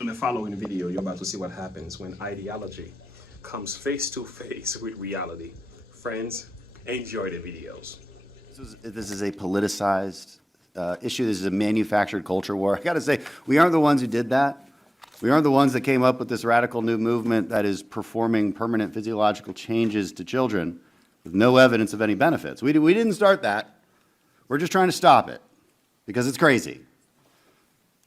In the following video, you're about to see what happens when ideology comes face to face with reality. Friends, enjoy the videos. This is a politicized issue. This is a manufactured culture war. I got to say, we aren't the ones who did that. We aren't the ones that came up with this radical new movement that is performing permanent physiological changes to children with no evidence of any benefits. We didn't start that. We're just trying to stop it because it's crazy.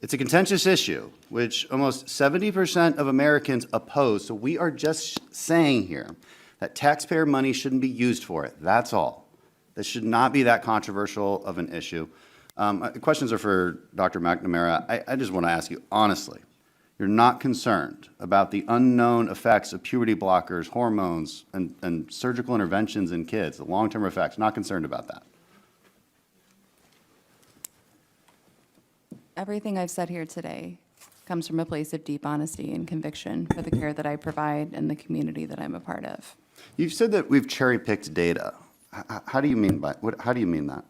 It's a contentious issue, which almost 70% of Americans oppose. So we are just saying here that taxpayer money shouldn't be used for it. That's all. This should not be that controversial of an issue. Questions are for Dr. McNamara. I just want to ask you, honestly, you're not concerned about the unknown effects of puberty blockers, hormones, and surgical interventions in kids, the long-term effects, not concerned about that? Everything I've said here today comes from a place of deep honesty and conviction for the care that I provide and the community that I'm a part of. You've said that we've cherry-picked data. How do you mean by how do you mean that?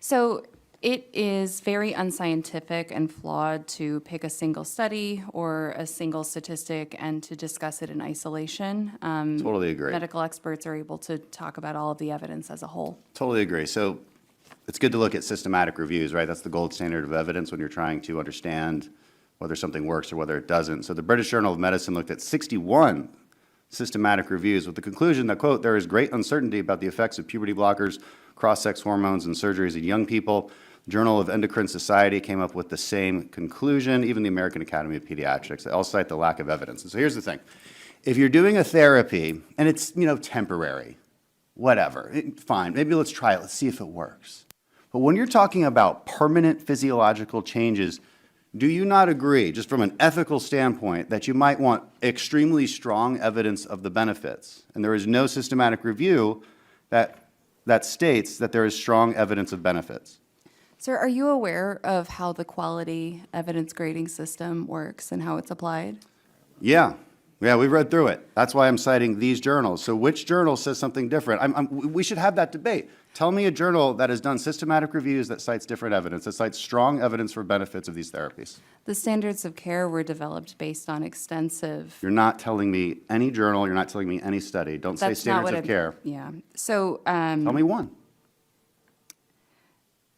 So it is very unscientific and flawed to pick a single study or a single statistic and to discuss it in isolation. Totally agree. Medical experts are able to talk about all of the evidence as a whole. Totally agree. So it's good to look at systematic reviews, right? That's the gold standard of evidence when you're trying to understand whether something works or whether it doesn't. So the British Journal of Medicine looked at 61 systematic reviews with the conclusion that, quote, there is great uncertainty about the effects of puberty blockers, cross-sex hormones, and surgeries in young people. The Journal of Endocrine Society came up with the same conclusion, even the American Academy of Pediatrics. They all cite the lack of evidence. And so here's the thing. If you're doing a therapy, and it's, temporary, whatever, fine, maybe let's try it, let's see if it works. But when you're talking about permanent physiological changes, do you not agree, just from an ethical standpoint, that you might want extremely strong evidence of the benefits? And there is no systematic review that states that there is strong evidence of benefits. Sir, are you aware of how the quality evidence grading system works and how it's applied? Yeah, we've read through it. That's why I'm citing these journals. So which journal says something different? We should have that debate. Tell me a journal that has done systematic reviews that cites different evidence, that cites strong evidence for benefits of these therapies. The standards of care were developed based on extensive... You're not telling me any journal, you're not telling me any study. Don't say standards of care. Yeah. So... Tell me one.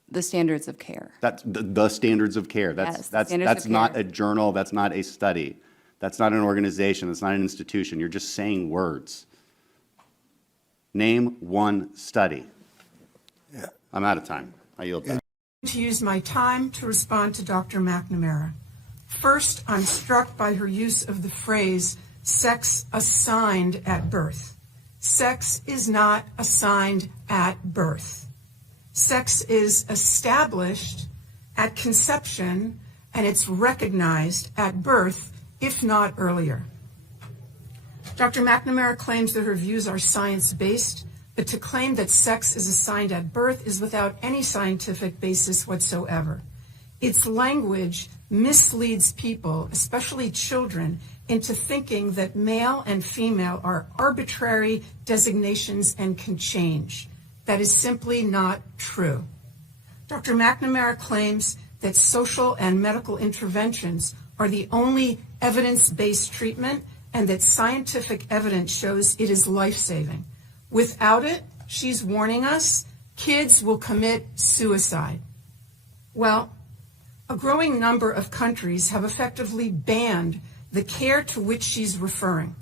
The standards of care. That's the standards of care. That's not a journal, that's not a study. That's not an organization, that's not an institution. You're just saying words. Name one study. Yeah. I'm out of time. I yield back. To use my time to respond to Dr. McNamara. First, I'm struck by her use of the phrase, sex assigned at birth. Sex is not assigned at birth. Sex is established at conception, and it's recognized at birth, if not earlier. Dr. McNamara claims that her views are science-based, but to claim that sex is assigned at birth is without any scientific basis whatsoever. Its language misleads people, especially children, into thinking that male and female are arbitrary designations and can change. That is simply not true. Dr. McNamara claims that social and medical interventions are the only evidence-based treatment and that scientific evidence shows it is life-saving. Without it, she's warning us, kids will commit suicide. Well, a growing number of countries have effectively banned the care to which she's referring.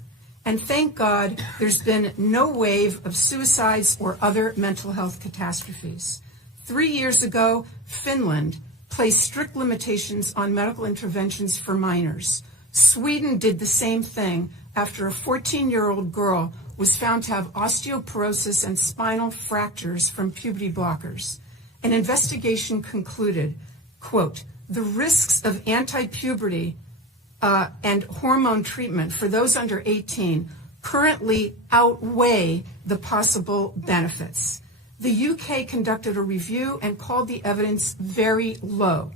And thank God there's been no wave of suicides or other mental health catastrophes. 3 years ago, Finland placed strict limitations on medical interventions for minors. Sweden did the same thing after a 14-year-old girl was found to have osteoporosis and spinal fractures from puberty blockers. An investigation concluded, quote, the risks of anti-puberty and hormone treatment for those under 18 currently outweigh the possible benefits. The UK conducted a review and called the evidence very low.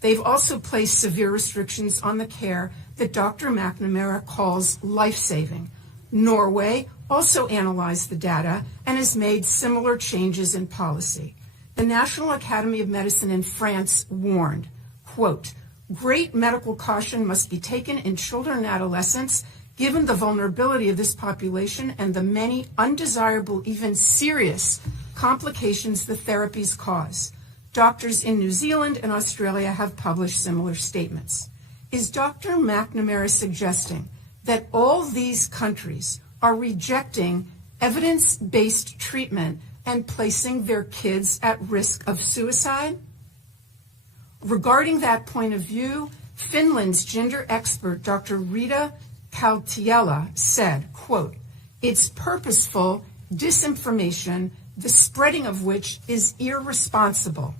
They've also placed severe restrictions on the care that Dr. McNamara calls life-saving. Norway also analyzed the data and has made similar changes in policy. The National Academy of Medicine in France warned, quote, Great medical caution must be taken in children and adolescents, given the vulnerability of this population and the many undesirable, even serious complications the therapies cause. Doctors in New Zealand and Australia have published similar statements. Is Dr. McNamara suggesting that all these countries are rejecting evidence-based treatment and placing their kids at risk of suicide? Regarding that point of view, Finland's gender expert, Dr. Rita Kaltiela, said, quote, "It's purposeful disinformation, the spreading of which is irresponsible."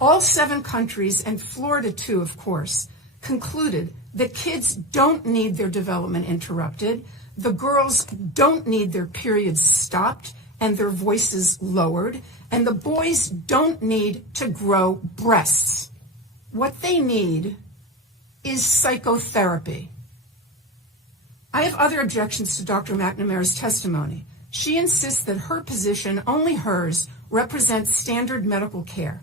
All 7 countries, and Florida too, of course, concluded that kids don't need their development interrupted, the girls don't need their periods stopped and their voices lowered, and the boys don't need to grow breasts. What they need is psychotherapy. I have other objections to Dr. McNamara's testimony. She insists that her position, only hers, represents standard medical care.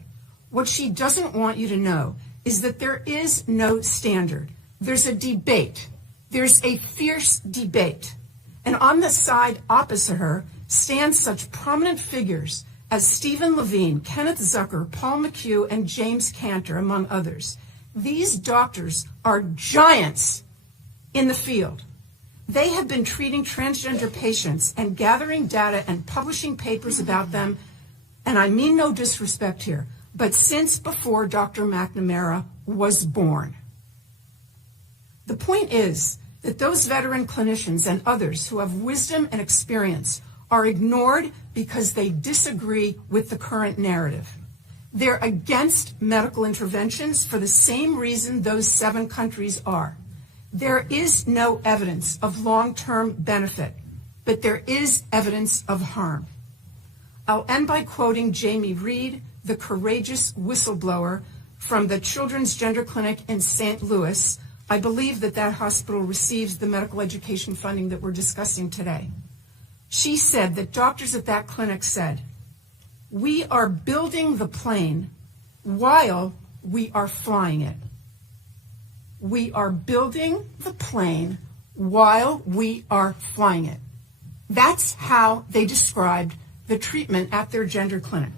What she doesn't want you to know is that there is no standard. There's a debate. There's a fierce debate. And on the side opposite her stand such prominent figures as Stephen Levine, Kenneth Zucker, Paul McHugh, and James Cantor, among others. These doctors are giants in the field. They have been treating transgender patients and gathering data and publishing papers about them, and I mean no disrespect here, but since before Dr. McNamara was born. The point is that those veteran clinicians and others who have wisdom and experience are ignored because they disagree with the current narrative. They're against medical interventions for the same reason those 7 countries are. There is no evidence of long-term benefit, but there is evidence of harm. I'll end by quoting Jamie Reed, the courageous whistleblower from the Children's Gender Clinic in St. Louis. I believe that that hospital receives the medical education funding that we're discussing today. She said that doctors at that clinic said, "We are building the plane while we are flying it." We are building the plane while we are flying it. That's how they described the treatment at their gender clinic.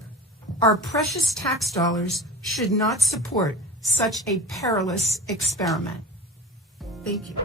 Our precious tax dollars should not support such a perilous experiment. Thank you.